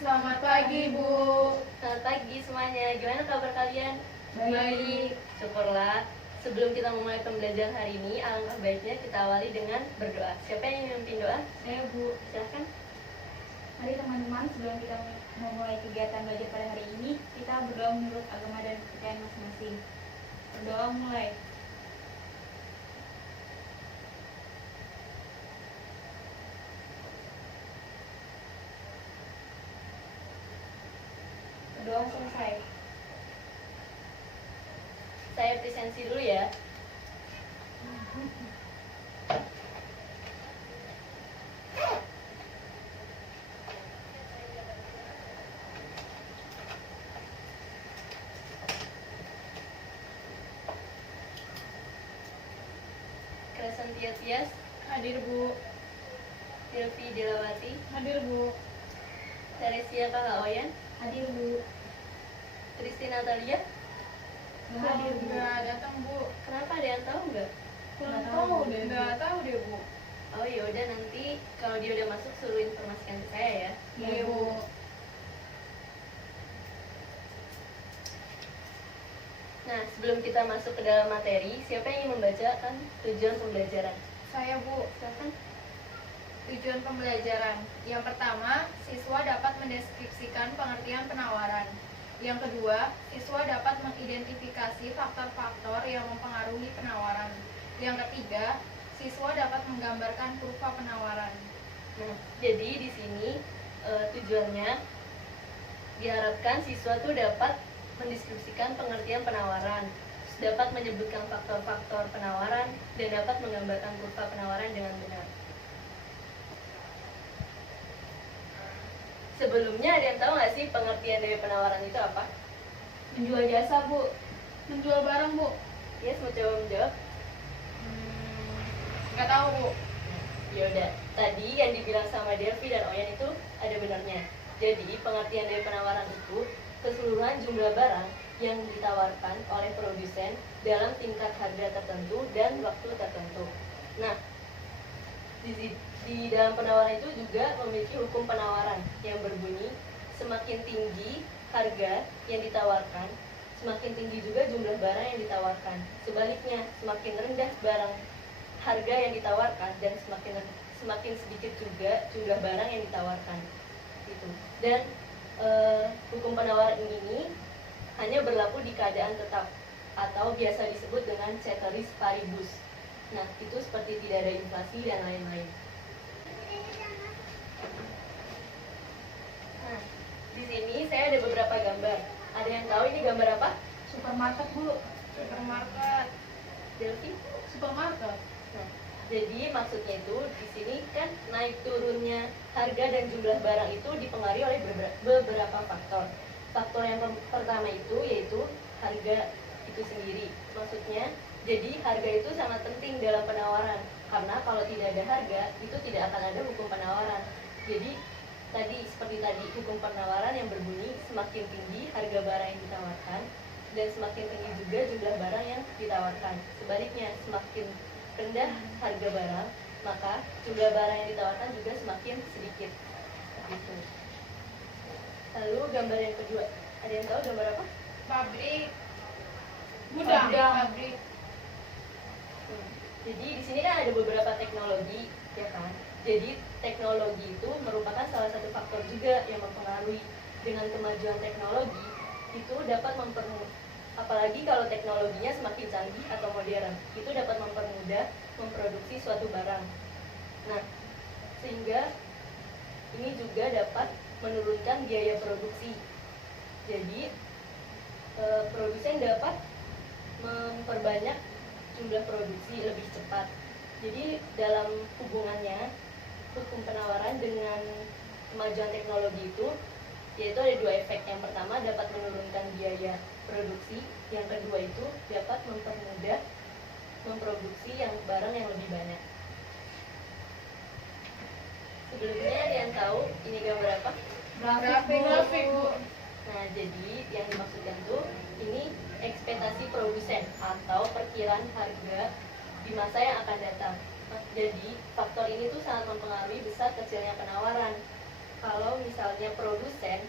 Selamat pagi, Bu. Selamat pagi semuanya. Gimana kabar kalian? Baik. Syukurlah. Sebelum kita memulai pembelajaran hari ini, alangkah baiknya kita awali dengan berdoa. Siapa yang ingin memimpin doa? Saya, Bu. Silahkan. Mari teman-teman, sebelum kita memulai kegiatan belajar pada hari ini, kita berdoa menurut agama dan kepercayaan masing-masing. Berdoa mulai. Berdoa selesai. Saya presensi dulu ya. Crescentia Tias, Hadir, Bu. Silvi Delawati, Hadir, Bu. Teresia Kalaoyan, Hadir, Bu. Christine Natalia. Hadir, Bu. Nggak datang, Bu. Kenapa, ada yang tahu nggak? Kurang tahu deh, Bu. Nggak tahu deh, Bu. Oh yaudah, nanti kalau dia udah masuk suruh informasikan ke saya ya. Iya, Bu. Nah, sebelum kita masuk ke dalam materi, siapa yang ingin membacakan tujuan pembelajaran? Saya, Bu. Silakan. Tujuan pembelajaran. Yang pertama, siswa dapat mendeskripsikan pengertian penawaran. Yang kedua, siswa dapat mengidentifikasi faktor-faktor yang mempengaruhi penawaran. Yang ketiga, siswa dapat menggambarkan kurva penawaran. Nah, jadi di sini tujuannya diharapkan siswa tuh dapat mendeskripsikan pengertian penawaran, terus dapat menyebutkan faktor-faktor penawaran, dan dapat menggambarkan kurva penawaran dengan benar. Sebelumnya ada yang tahu nggak sih pengertian dari penawaran itu apa? Menjual jasa, Bu. Menjual barang, Bu. Yes, mau coba menjawab? Nggak tahu, Bu. Yaudah, tadi yang dibilang sama Delvi dan Oyan itu ada benarnya. Jadi pengertian dari penawaran itu keseluruhan jumlah barang yang ditawarkan oleh produsen dalam tingkat harga tertentu dan waktu tertentu. Nah, di dalam penawaran itu juga memiliki hukum penawaran yang berbunyi semakin tinggi harga yang ditawarkan, semakin tinggi juga jumlah barang yang ditawarkan. Sebaliknya, semakin rendah barang harga yang ditawarkan dan semakin sedikit juga jumlah barang yang ditawarkan. Gitu. Dan hukum penawaran ini hanya berlaku di keadaan tetap atau biasa disebut dengan ceteris paribus. Nah, itu seperti tidak ada inflasi dan lain-lain. Nah, di sini saya ada beberapa gambar. Ada yang tahu ini gambar apa? Supermarket, Bu. Supermarket. Delphi? Supermarket. Nah, jadi maksudnya itu di sini kan naik turunnya harga dan jumlah barang itu dipengaruhi oleh beberapa faktor. Faktor yang pertama itu yaitu harga itu sendiri. Maksudnya, jadi harga itu sangat penting dalam penawaran karena kalau tidak ada harga itu tidak akan ada hukum penawaran. Jadi seperti tadi hukum penawaran yang berbunyi semakin tinggi harga barang yang ditawarkan dan semakin tinggi juga jumlah barang yang ditawarkan. Sebaliknya, semakin rendah harga barang, maka jumlah barang yang ditawarkan juga semakin sedikit. Gitu. Lalu gambar yang kedua, ada yang tahu gambar apa? Pabrik. Gudang. Pabrik. Jadi di sini kan ada beberapa teknologi, ya kan? Jadi teknologi itu merupakan salah satu faktor juga yang mempengaruhi. Dengan kemajuan teknologi itu dapat apalagi kalau teknologinya semakin canggih atau modern, itu dapat mempermudah memproduksi suatu barang. Nah, sehingga ini juga dapat menurunkan biaya produksi. Jadi produsen dapat memperbanyak jumlah produksi lebih cepat. Jadi dalam hubungannya hukum penawaran dengan kemajuan teknologi itu yaitu ada dua efek. Yang pertama dapat menurunkan biaya produksi, yang kedua itu dapat mempermudah memproduksi barang yang lebih banyak. Sebelumnya ada yang tahu ini gambar apa? Grafik, Bu. Nah, jadi yang dimaksudkan tuh ini ekspektasi produsen atau perkiraan harga di masa yang akan datang. Jadi faktor ini tuh sangat mempengaruhi besar kecilnya penawaran. kalau misalnya produsen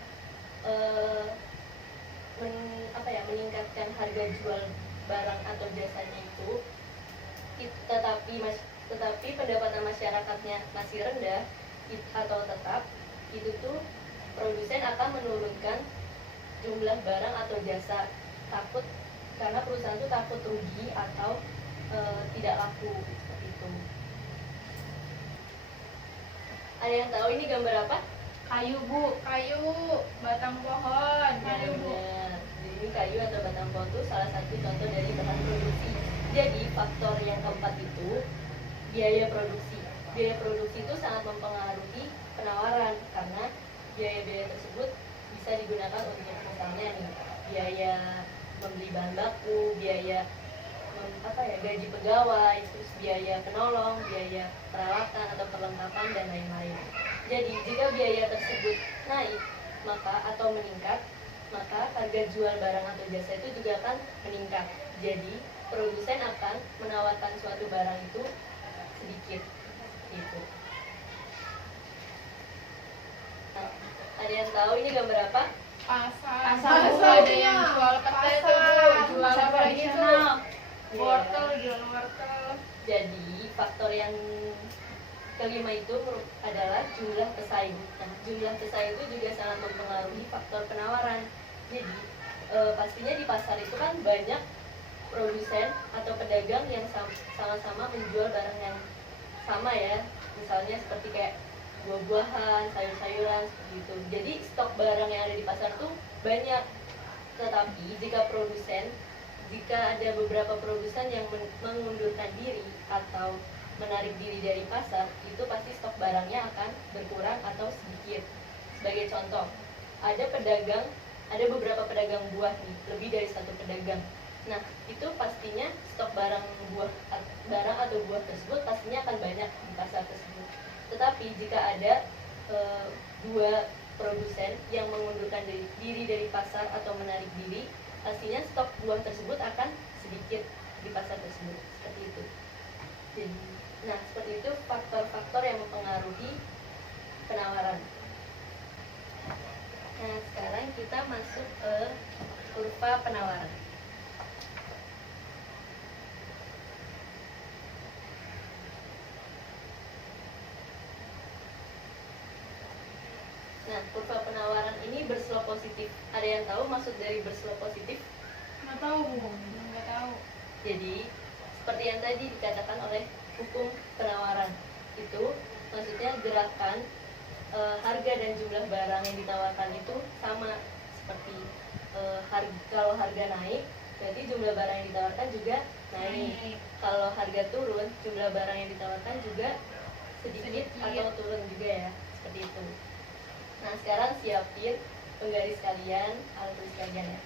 eh, meningkatkan harga jual barang atau jasanya itu, tetapi pendapatan masyarakatnya masih rendah atau tetap, itu tuh produsen akan menurunkan jumlah barang atau jasa, takut karena perusahaan tuh takut rugi atau tidak laku seperti itu. Ada yang tahu ini gambar apa? Kayu, Bu. Kayu, batang pohon. Kayu, Bu. Jadi ini kayu atau batang pohon itu salah satu contoh dari bahan produksi. Jadi faktor yang keempat itu biaya produksi. Biaya produksi itu sangat mempengaruhi penawaran karena biaya-biaya tersebut bisa digunakan untuk misalnya nih biaya membeli bahan baku, biaya gaji pegawai, terus biaya penolong, biaya peralatan atau perlengkapan dan lain-lain. Jadi jika biaya tersebut naik atau meningkat, maka harga jual barang atau jasa itu juga akan meningkat. Jadi produsen akan menawarkan suatu barang itu sedikit gitu. Nah, ada yang tahu ini gambar apa? Pasar. Pasar. Ada yang jual pete tuh, Bu. Jual Pasar apa lagi tuh? tradisional. Wortel, jual wortel. Jadi faktor yang kelima itu adalah jumlah pesaing. Nah, jumlah pesaing itu juga sangat mempengaruhi faktor penawaran. Jadi pastinya di pasar itu kan banyak produsen atau pedagang yang sama-sama menjual barang yang sama ya. Misalnya seperti kayak buah-buahan, sayur-sayuran seperti itu. Jadi stok barang yang ada di pasar tuh banyak. Tetapi jika ada beberapa produsen yang mengundurkan diri atau menarik diri dari pasar, itu pasti stok barangnya akan berkurang atau sedikit. Sebagai contoh, ada beberapa pedagang buah nih, lebih dari satu pedagang. Nah, itu pastinya stok barang atau buah tersebut pastinya akan banyak di pasar tersebut. Tetapi jika ada dua produsen yang mengundurkan diri dari pasar atau menarik diri, pastinya stok buah tersebut akan sedikit di pasar tersebut. Seperti itu. Nah, seperti itu faktor-faktor yang mempengaruhi penawaran. Nah, sekarang kita masuk ke kurva penawaran. Nah, kurva penawaran ini berslop positif. Ada yang tahu maksud dari berslop positif? Nggak tahu, Bu. Nggak tahu. Jadi, seperti yang tadi dikatakan oleh hukum penawaran, itu maksudnya gerakan harga dan jumlah barang yang ditawarkan itu sama. Seperti kalau harga naik, berarti jumlah barang yang ditawarkan juga naik. Kalau harga turun, jumlah barang yang ditawarkan juga sedikit atau turun juga ya, seperti itu. Nah, sekarang siapin penggaris kalian, alat tulis kalian ya.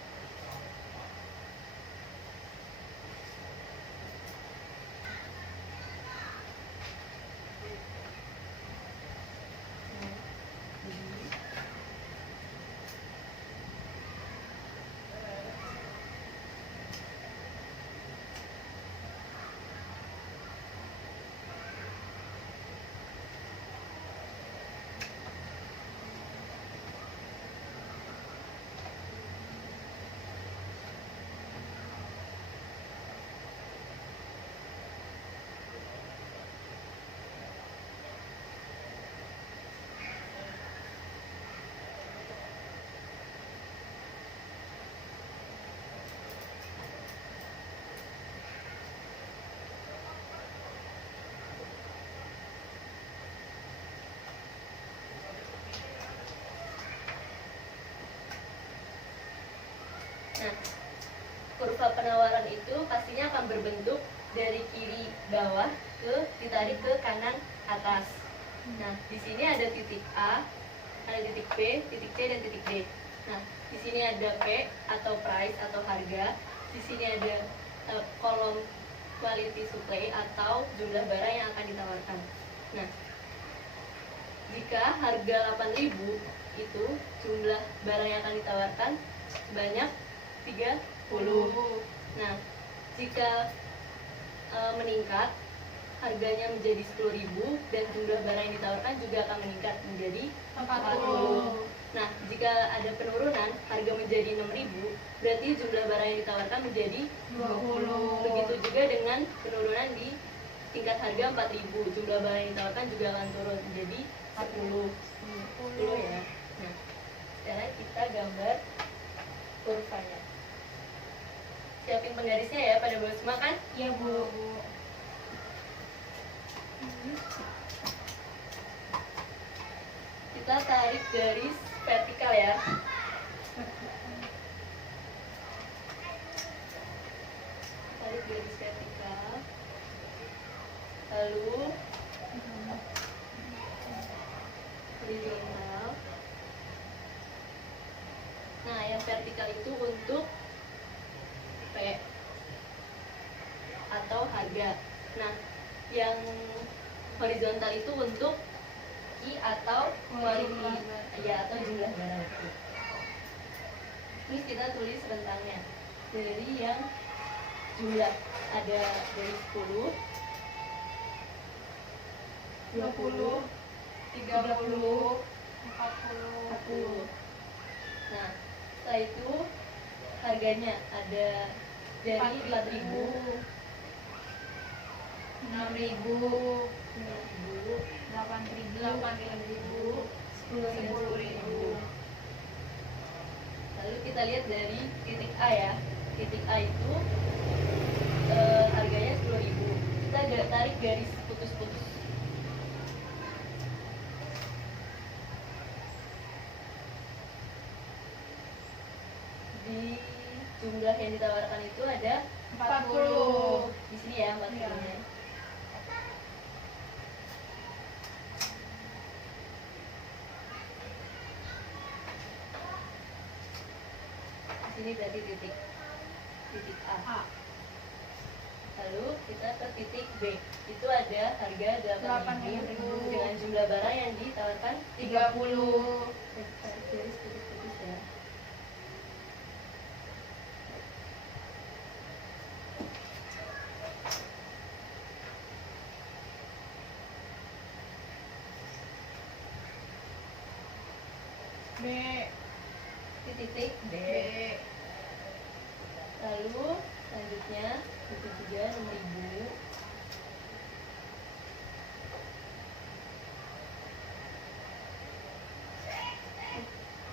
Nah, kurva penawaran itu pastinya akan berbentuk dari kiri bawah ditarik ke kanan atas. Nah, di sini ada titik A, ada titik B, titik C, dan titik D. Nah, di sini ada P atau price atau harga. Di sini ada kolom quality supply atau jumlah barang yang akan ditawarkan. Nah, jika harga 8.000 itu jumlah barang yang akan ditawarkan banyak 30. Nah, jika meningkat harganya menjadi 10.000 dan jumlah barang yang ditawarkan juga akan meningkat menjadi 40. 40. Nah, jika ada penurunan harga menjadi 6.000, berarti jumlah barang yang ditawarkan menjadi 20. Begitu juga dengan penurunan di tingkat harga 4.000, jumlah barang yang ditawarkan juga akan turun menjadi 10. 10 ya. Nah, sekarang kita gambar kurvanya. Siapin penggarisnya ya pada Bu semua kan? Iya Bu. Kita tarik garis vertikal ya. Tarik garis vertikal. Lalu horizontal. Nah, yang vertikal itu untuk P atau harga. Nah, yang horizontal itu untuk I atau quality, ya, atau jumlah barang itu. Terus kita tulis rentangnya dari yang jumlah ada dari 10, 20, 30, 40. Nah, setelah itu harganya ada dari 4.000, 6.000, 8.000, 8.000, 10.000. Lalu kita lihat dari titik A ya. Titik A itu harganya 10.000. Kita tarik garis putus-putus. Di jumlah yang ditawarkan itu ada 40. Di sini ya 40-nya. Di sini berarti titik A. Lalu kita ke titik B. Itu ada harga 8.000 dengan jumlah barang yang ditawarkan 30. Tarik garis putus-putus ya. B. Di titik B. B. Lalu selanjutnya itu juga 6.000.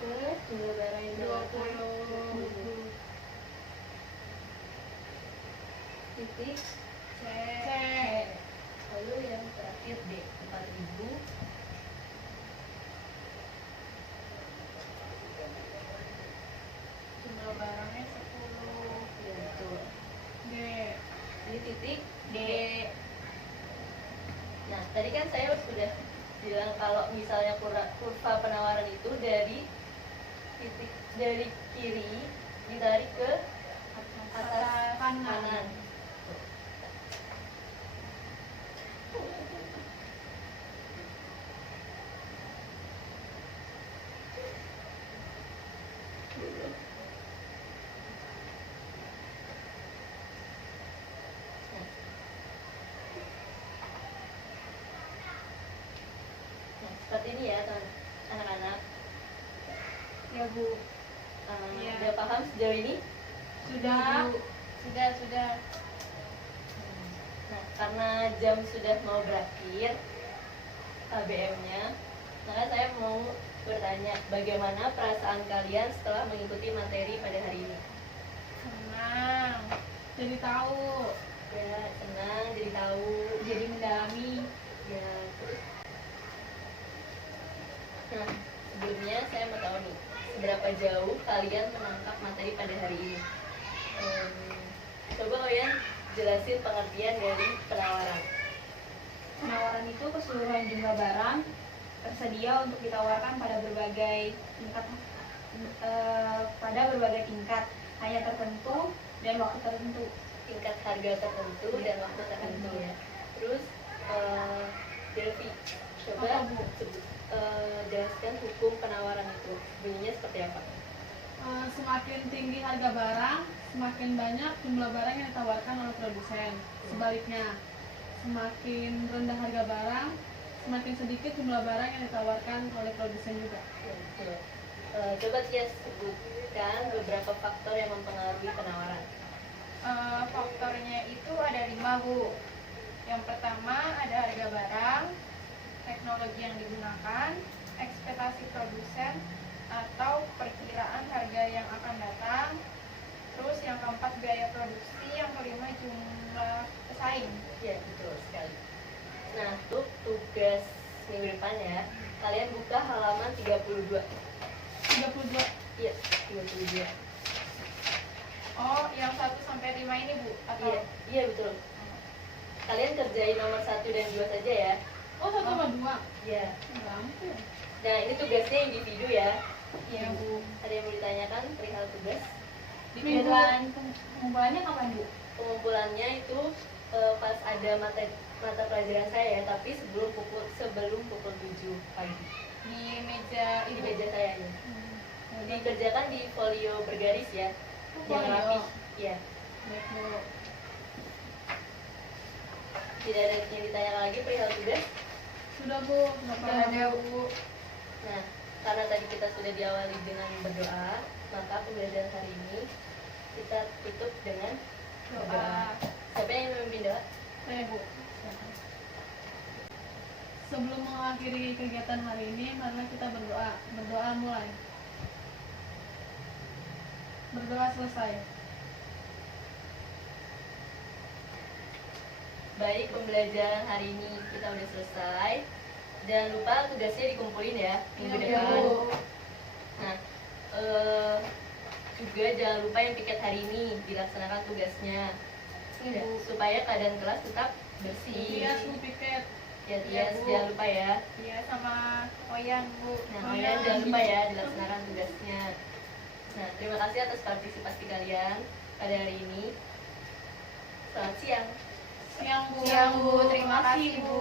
Ke jumlah barang yang ditawarkan 20. Titik C. lalu yang terakhir D 4.000. Jumlah barangnya 10. Ya betul. D. Ini titik D. Nah, tadi kan saya sudah bilang kalau misalnya kurva penawaran itu dari titik dari kiri ditarik ke atas kanan. Nah, seperti ini ya anak-anak. Ya Bu. Iya. Udah paham sejauh ini? Sudah. Sudah. Nah, karena jam sudah mau berakhir KBM-nya, maka saya mau bertanya bagaimana perasaan kalian setelah mengikuti materi pada hari ini? Senang. Jadi tahu. Ya, senang, jadi tahu, Jadi mendalami. ya, terus. Nah, sebelumnya saya mau tahu nih, seberapa jauh kalian menangkap materi pada hari ini? Coba kalian jelasin pengertian dari penawaran. Penawaran itu keseluruhan jumlah barang tersedia untuk ditawarkan pada berbagai tingkat, hanya tertentu dan waktu tertentu. Tingkat harga tertentu dan waktu tertentu ya. Terus Delvi, coba Apa, Bu? jelaskan hukum penawaran itu. Bunyinya seperti apa? Semakin tinggi harga barang, semakin banyak jumlah barang yang ditawarkan oleh produsen. Sebaliknya, semakin rendah harga barang, semakin sedikit jumlah barang yang ditawarkan oleh produsen juga. Ya, betul. Coba Tia sebutkan beberapa faktor yang mempengaruhi penawaran. Faktornya itu ada 5, Bu. Yang pertama ada harga barang, teknologi yang digunakan, ekspektasi produsen atau perkiraan harga yang akan datang. Terus yang keempat biaya produksi, yang kelima jumlah pesaing. Ya, betul sekali. Nah, untuk tugas minggu depan ya, kalian buka halaman 32. 32. Iya, 32. Oh, yang 1 sampai 5 ini, Bu? Atau Iya, iya betul. Kalian kerjain nomor 1 dan 2 saja ya. Oh, 1 sama 2. Iya. Gampang. Nah, ini tugasnya individu ya. Iya, Bu. Ada yang mau ditanyakan perihal tugas? Deadline pengumpulannya kapan, Bu? Pengumpulannya itu pas ada mata pelajaran saya ya, tapi sebelum pukul 7 pagi Di meja di Ibu. meja saya ini. Hmm. Dikerjakan di folio bergaris ya, yang Folio. rapi. Ya, Baik, Bu. tidak ada yang ditanyakan lagi perihal tugas. Sudah, Bu. Sudah Sudah paham. ada, Bu. Nah, karena tadi kita sudah diawali dengan berdoa, maka pembelajaran hari ini kita tutup dengan Doa. berdoa. Siapa yang memimpin doa? Saya, Bu. Sebelum mengakhiri kegiatan hari ini, marilah kita berdoa. Berdoa mulai. Berdoa selesai. Baik, pembelajaran hari ini kita udah selesai. Jangan lupa tugasnya dikumpulin ya minggu Iya, depan. Bu. Nah, juga jangan lupa yang piket hari ini dilaksanakan tugasnya. Iya, Bu. Supaya keadaan kelas tetap bersih. Iya, Bu piket. Ya, Iya, Tias, Bu. jangan lupa ya. Iya, sama Oyan, Bu. Nah, kalian jangan lupa ya dilaksanakan tugasnya. Nah, terima kasih atas partisipasi kalian pada hari ini. Selamat siang. Siang, Bu. Siang, Bu. Terima kasih, Bu.